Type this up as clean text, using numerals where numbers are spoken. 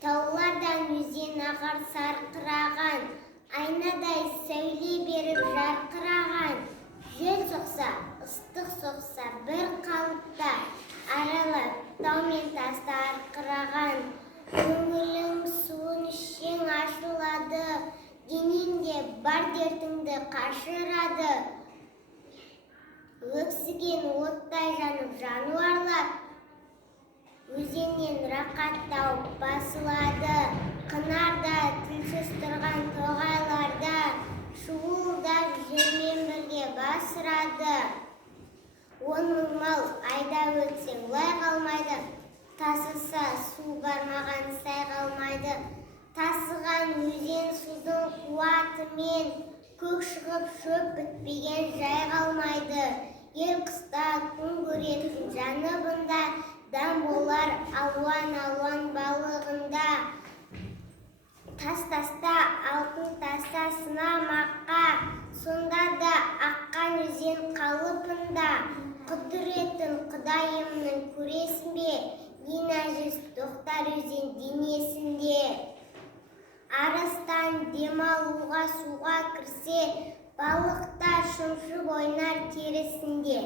таулардан өзен ағар сарқыраған, айнадай сәуле беріп жарқыраған. Жел соқса, ыстық соқса бір қалыпта, аралап тау мен тасты арқыраған. Көңілің суын ішсең ашылады, денеңде бар дертіңді қашырады. Өксіген оттай жанып жануарлар, өзеннен рақат тауып басылады. Қынарда тілсіз тұрған тоғайларда, шуылдап желмен бірге басырады. 10 мың мал айда өтсең лай қалмайды, тасыса су бармаған сай қалмайды. Тасыған өзен судың қуатымен, көк шығып шөп бітпеген жай қалмайды. Ел қыста күн көретін жаныбында, дәм болар алуан-алуан балығында. Тас-таста алтын таста сынамаққа, сонда да аққан өзен қалыпында. Құдіретін Құдайымның көресің бе, ең әжіз тоқтар өзен денесінде. Арыстан демалуға суға кірсе, балықта шымшып ойнар терісінде.